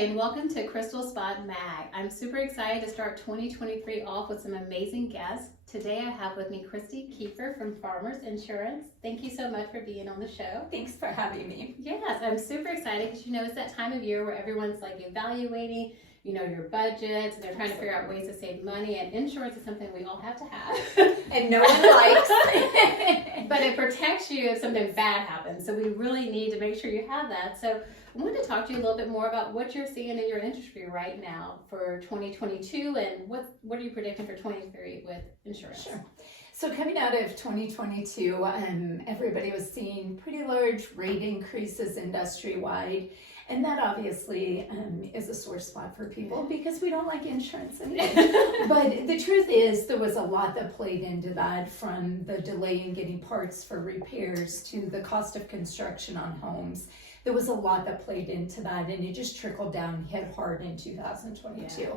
and welcome to Crystal Spot Mag. I'm super excited to start 2023 off with some amazing guests. Today I have with me Kristi Keefer from Farmers Insurance. Thank you so much for being on the show. Thanks for having me. Yes, I'm super excited because it's that time of year where everyone's evaluating, your budgets, and they're trying to figure out ways to save money, and insurance is something we all have to have. And no one likes. But it protects you if something bad happens, so we really need to make sure you have that. So I wanted to talk to you a little bit more about what you're seeing in your industry right now for 2022, and what are you predicting for 2023 with insurance? Sure. So coming out of 2022, everybody was seeing pretty large rate increases industry-wide. And that obviously is a sore spot for people because we don't like insurance anyway. But the truth is there was a lot that played into that, from the delay in getting parts for repairs to the cost of construction on homes. There was a lot that played into that, and it just trickled down, hit hard in 2022. Yeah.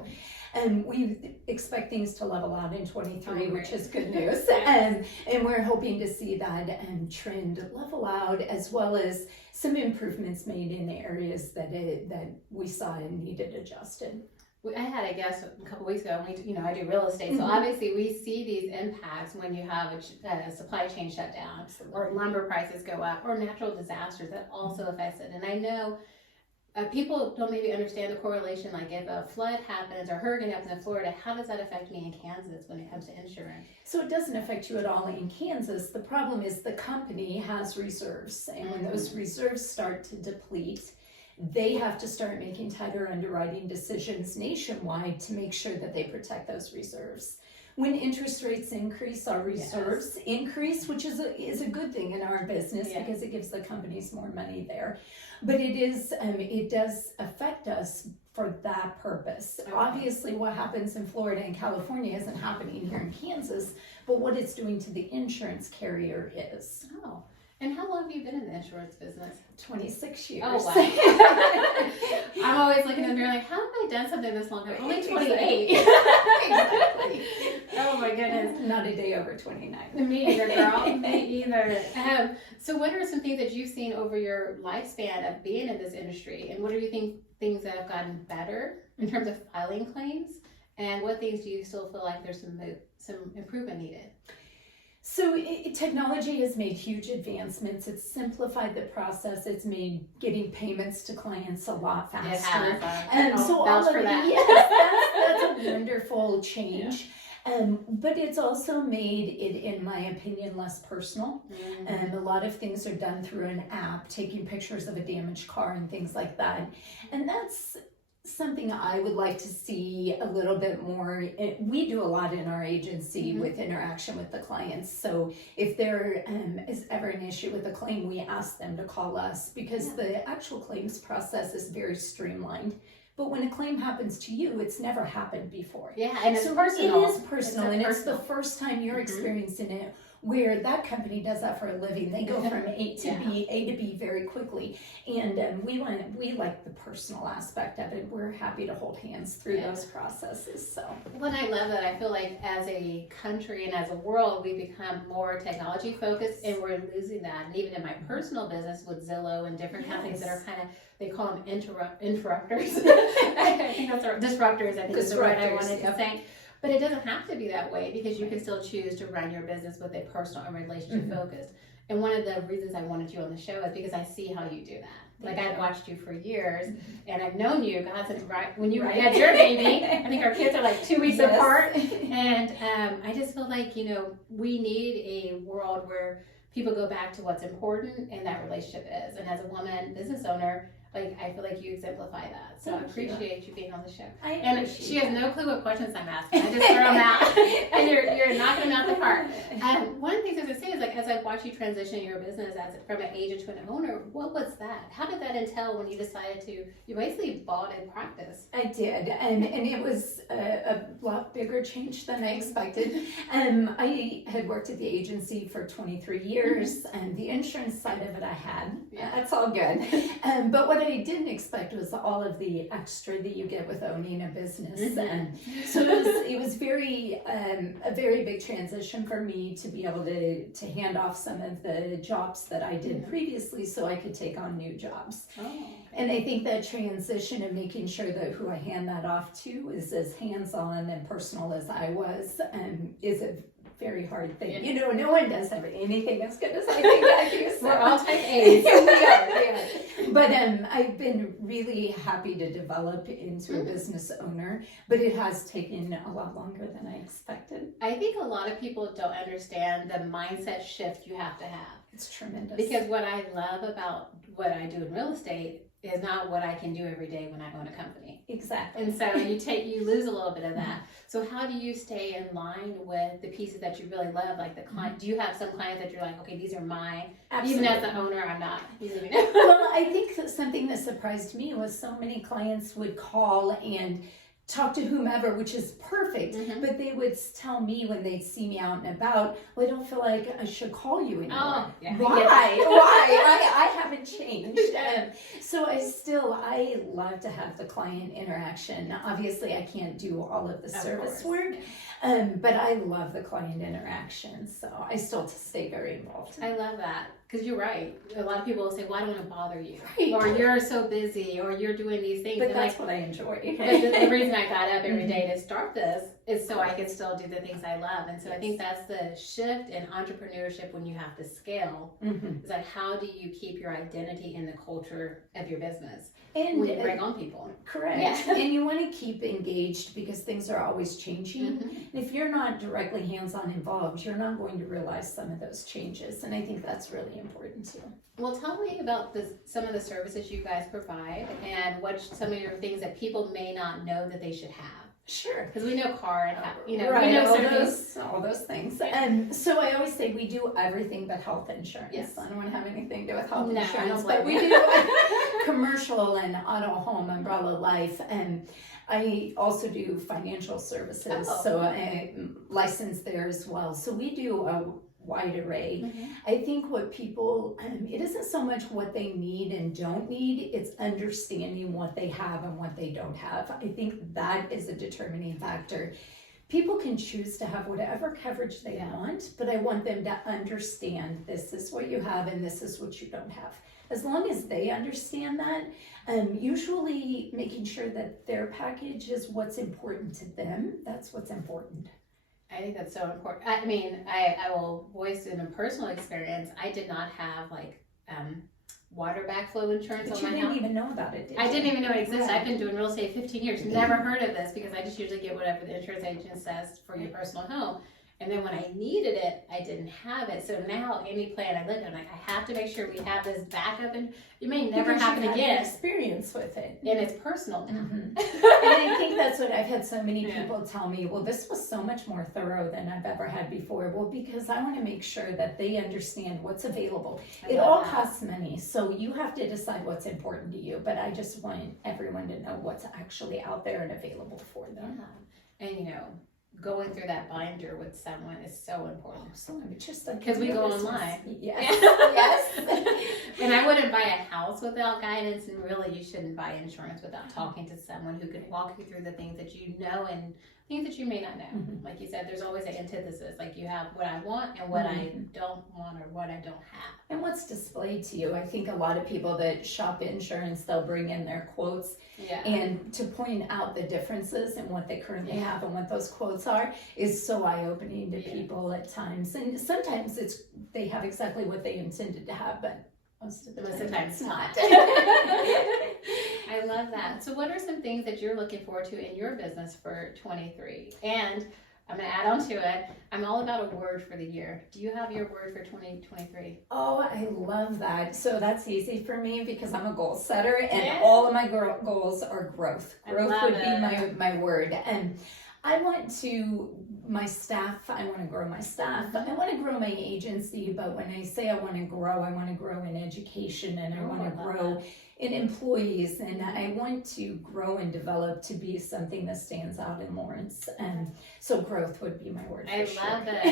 And we expect things to level out in 23, which is good news. And we're hoping to see that trend level out, as well as some improvements made in the areas that we saw and needed adjusted. I had a guest a couple weeks ago, and I do real estate, so obviously we see these impacts when you have a supply chain shutdown, or lumber prices go up, or natural disasters that also affects it. And I know people don't maybe understand the correlation, like if a flood happens or hurricane happens in Florida, how does that affect me in Kansas when it comes to insurance? So it doesn't affect you at all in Kansas. The problem is the company has reserves, and when those reserves start to deplete, they have to start making tighter underwriting decisions nationwide to make sure that they protect those reserves. When interest rates increase, our reserves increase, which is a good thing in our business because it gives the companies more money there. But it does affect us for that purpose. Okay. Obviously, what happens in Florida and California isn't happening here in Kansas, but what it's doing to the insurance carrier is. Oh. And how long have you been in the insurance business? 26 years. Oh, wow. I'm always looking at them like, how have I done something this long? I'm only 28. Exactly. Oh, my goodness. Not a day over 29. Me either, girl. Me either. So what are some things that you've seen over your lifespan of being in this industry? And what do you think things that have gotten better in terms of filing claims? And what things do you still feel like there's some improvement needed? So technology has made huge advancements. It's simplified the process. It's made getting payments to clients a lot faster. And so all of that. Yes, that's a wonderful change. Yeah. But it's also made it, in my opinion, less personal. And a lot of things are done through an app, taking pictures of a damaged car and things like that. And that's something I would like to see a little bit more. We do a lot in our agency with interaction with the clients. So if there is ever an issue with a claim, we ask them to call us because the actual claims process is very streamlined. But when a claim happens to you, it's never happened before. Yeah, and it's personal. It is personal, and it's the first time you're experiencing it, where that company does that for a living. They go from A to B very quickly, and we like the personal aspect of it. We're happy to hold hands through those processes. So, well, I love that. I feel like as a country and as a world, we become more technology focused, and we're losing that. And even in my personal business with Zillow and different companies that are kind of, they call them interrupters. I think that's disruptors. I think is the word I wanted to say. But it doesn't have to be that way, because you can still choose to run your business with a personal and relationship focused. And one of the reasons I wanted you on the show is because I see how you do that. Like, I've watched you for years, and I've known you, God, since when you had your baby. I think our kids are like 2 weeks apart. And I just feel like, we need a world where people go back to what's important, and that relationship is. And as a woman business owner, I feel like you exemplify that. So I appreciate you being on the show. And she has no clue what questions I'm asking. I just throw them out, and you're knocking them out the park. One of the things I was going to say is, as I watch you transition your business from an agent to an owner, what was that? How did that entail when you decided you basically bought a practice? I did, and it was a lot bigger change than I expected. I had worked at the agency for 23 years, and the insurance side of it I had. Yeah. That's all good. But what I didn't expect was all of the extra that you get with owning a business. And so it was very a very big transition for me to be able to hand off some of the jobs that I did previously so I could take on new jobs. And I think that transition of making sure that who I hand that off to is as hands-on and personal as I was is a very hard thing. You know, no one does have anything as good as I think I do. So. We're all type A's. We are, yeah. But I've been really happy to develop into a business owner, but it has taken a lot longer than I expected. I think a lot of people don't understand the mindset shift you have to have. It's tremendous. Because what I love about what I do in real estate is not what I can do every day when I own a company. Exactly. And so you lose a little bit of that. So how do you stay in line with the pieces that you really love? Like the client, do you have some clients that you're like, okay, these are my, Absolutely. even as the owner, I'm not. Well, I think that something that surprised me was so many clients would call and talk to whomever, which is perfect, but they would tell me when they'd see me out and about, well, I don't feel like I should call you anymore. Oh, yeah. Why? I haven't changed. So I love to have the client interaction. Obviously, I can't do all of the service work, but I love the client interaction. So I still stay very involved. I love that. Because you're right. A lot of people will say, well, I don't want to bother you. Right. Or you're so busy, or you're doing these things. But and that's what I enjoy. But the reason I got up every day to start this is so I could still do the things I love. And so I think that's the shift in entrepreneurship when you have to scale. It's like, how do you keep your identity in the culture of your business And when you bring on people? Correct. Yeah. And you want to keep engaged because things are always changing. And if you're not directly hands-on involved, you're not going to realize some of those changes. And I think that's really important too. Well, tell me about some of the services you guys provide and what some of your things that people may not know that they should have. Sure. Because we know car and, we know all those things. And so I always say we do everything but health insurance. Yes. I don't want to have anything to do with health No, insurance, but we do commercial and auto, home, umbrella, life, and I also do financial services. So I'm licensed there as well. So we do a wide array. I think what people, it isn't so much what they need and don't need, it's understanding what they have and what they don't have. I think that is a determining factor. People can choose to have whatever coverage they want, but I want them to understand this is what you have and this is what you don't have. As long as they understand that, usually making sure that their package is what's important to them, that's what's important. I think that's so important. I mean, I will voice in a personal experience. I did not have water backflow insurance But on my house. You didn't even know about it, did you? I didn't even know it existed. I've been doing real estate 15 years. Never heard of this because I just usually get whatever the insurance agent says for your personal home. And then when I needed it, I didn't have it. So now any plan I live in, like, I have to make sure we have this backup, and it may never happen again. Experience with it, and it's personal. And I think that's what I've had so many people tell me. Well, this was so much more thorough than I've ever had before. Well, because I want to make sure that they understand what's available. It all costs money, so you have to decide what's important to you. But I just want everyone to know what's actually out there and available for them. And going through that binder with someone is so important. Just like because we go online. Yes. And I wouldn't buy a house without guidance, and really you shouldn't buy insurance without talking to someone who can walk you through the things that you know and things that you may not know. Like you said, there's always an antithesis. Like you have what I want and what I don't want or what I don't have. And what's displayed to you. I think a lot of people that shop insurance, they'll bring in their quotes. And to point out the differences in what they currently have and what those quotes are is so eye-opening to people at times. And sometimes they have exactly what they intended to have, but most of the time it's not. I love that. So what are some things that you're looking forward to in your business for 23? And I'm going to add on to it, I'm all about a word for the year. Do you have your word for 2023? Oh, I love that. So that's easy for me because I'm a goal setter, and all of my goals are growth. Growth would be my word. And I want to, my staff, I want to grow my staff. I want to grow my agency, but when I say I want to grow in education, and I want to grow in employees, and I want to grow and develop to be something that stands out in Lawrence. And so growth would be my word. I love that.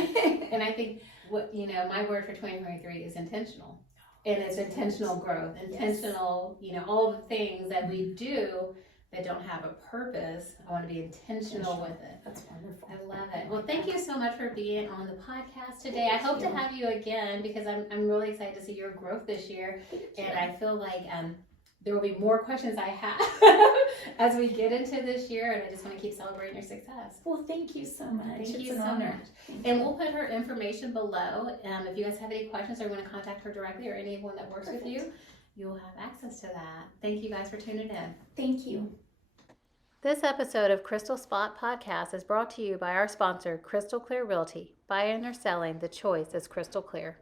And I think my word for 2023 is intentional. and it's intentional growth, intentional, all the things that we do that don't have a purpose. I want to be intentional with it. That's wonderful. I love it. Well, thank you so much for being on the podcast today. I hope to have you again because I'm really excited to see your growth this year. And I feel like there will be more questions I have as we get into this year, and I just want to keep celebrating your success. Well, thank you so much. Thank you so much. And we'll put her information below. If you guys have any questions or want to contact her directly or anyone that works with you, you'll have access to that. Thank you guys for tuning in. Thank you. This episode of Crystal Spot Podcast is brought to you by our sponsor, Crystal Clear Realty. Buying or selling, the choice is crystal clear.